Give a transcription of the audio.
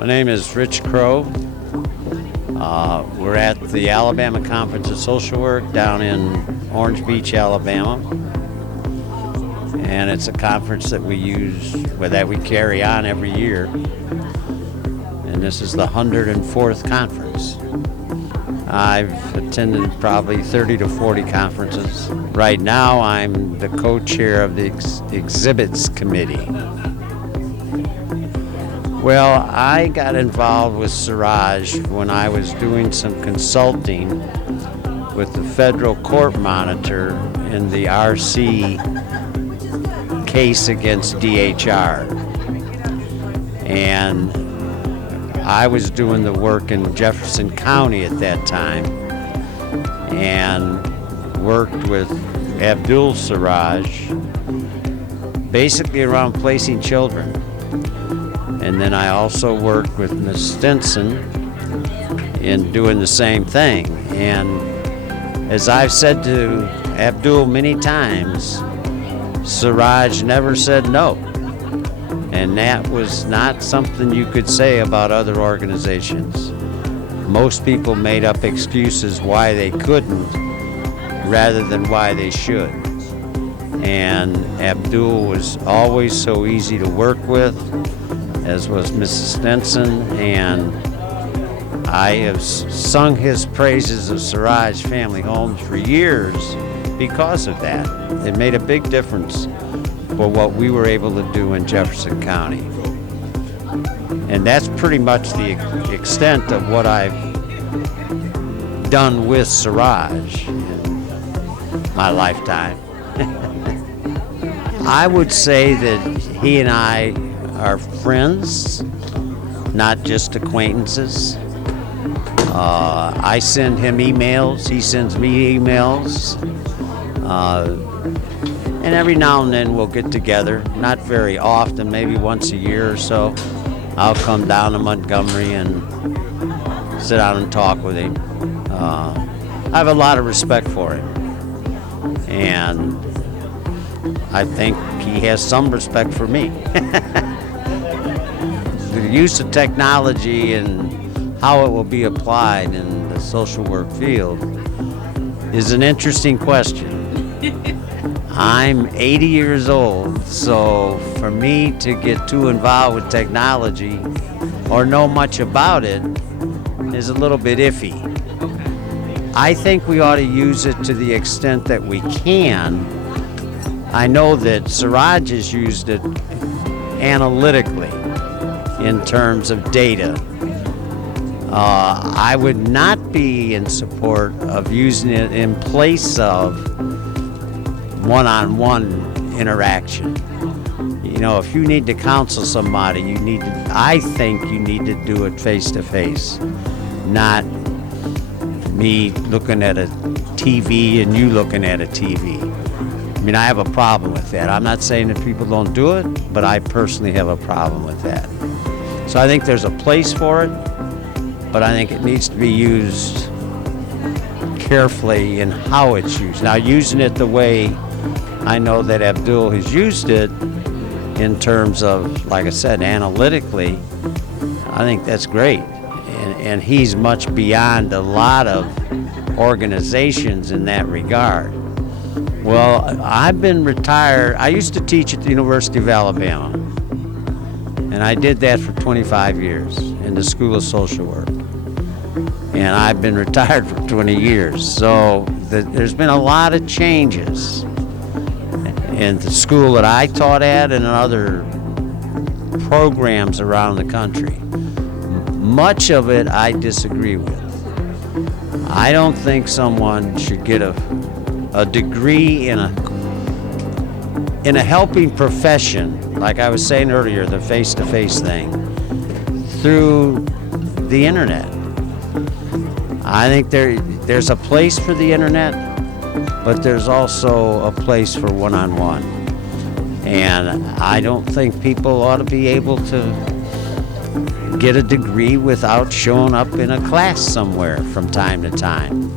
My name is Rich Crow. We're at the Alabama Conference of Social Work down in Orange Beach, Alabama. And it's a conference that we carry on every year. And this is the 104th conference. I've attended probably 30 to 40 conferences. Right now, I'm the co-chair of the Exhibits Committee. Well, I got involved with Seraaj when I was doing some consulting with the federal court monitor in the RC case against DHR. And I was doing the work in Jefferson County at that time and worked with Abdul Seraaj basically around placing children. And then I also worked with Ms. Stinson in doing the same thing. And as I've said to Abdul many times, Seraaj never said no. And that was not something you could say about other organizations. Most people made up excuses why they couldn't rather than why they should. And Abdul was always so easy to work with, as was Mrs. Stinson, and I have sung his praises of Seraaj Family Homes for years because of that. It made a big difference for what we were able to do in Jefferson County. And that's pretty much the extent of what I've done with Seraaj in my lifetime. I would say that he and I are friends, not just acquaintances. I send him emails, he sends me emails. And every now and then we'll get together, not very often, maybe once a year or so. I'll come down to Montgomery and sit down and talk with him. I have a lot of respect for him. And I think he has some respect for me. The use of technology and how it will be applied in the social work field is an interesting question. I'm 80 years old, so for me to get too involved with technology or know much about it is a little bit iffy. I think we ought to use it to the extent that we can. I know that Seraaj has used it analytically in terms of data. I would not be in support of using it in place of one-on-one interaction. You know, if you need to counsel somebody, I think you need to do it face-to-face, not me looking at a TV and you looking at a TV. I mean, I have a problem with that. I'm not saying that people don't do it, but I personally have a problem with that. So I think there's a place for it, but I think it needs to be used carefully in how it's used. Now, using it the way I know that Abdul has used it in terms of, like I said, analytically, I think that's great. And he's much beyond a lot of organizations in that regard. Well, I've been retired. I used to teach at the University of Alabama, and I did that for 25 years in the School of Social Work. And I've been retired for 20 years. So there's been a lot of changes in the school that I taught at and in other programs around the country. Much of it I disagree with. I don't think someone should get a degree in a helping profession, like I was saying earlier, the face-to-face thing, through the internet. I think there's a place for the internet, but there's also a place for one-on-one. And I don't think people ought to be able to get a degree without showing up in a class somewhere from time to time.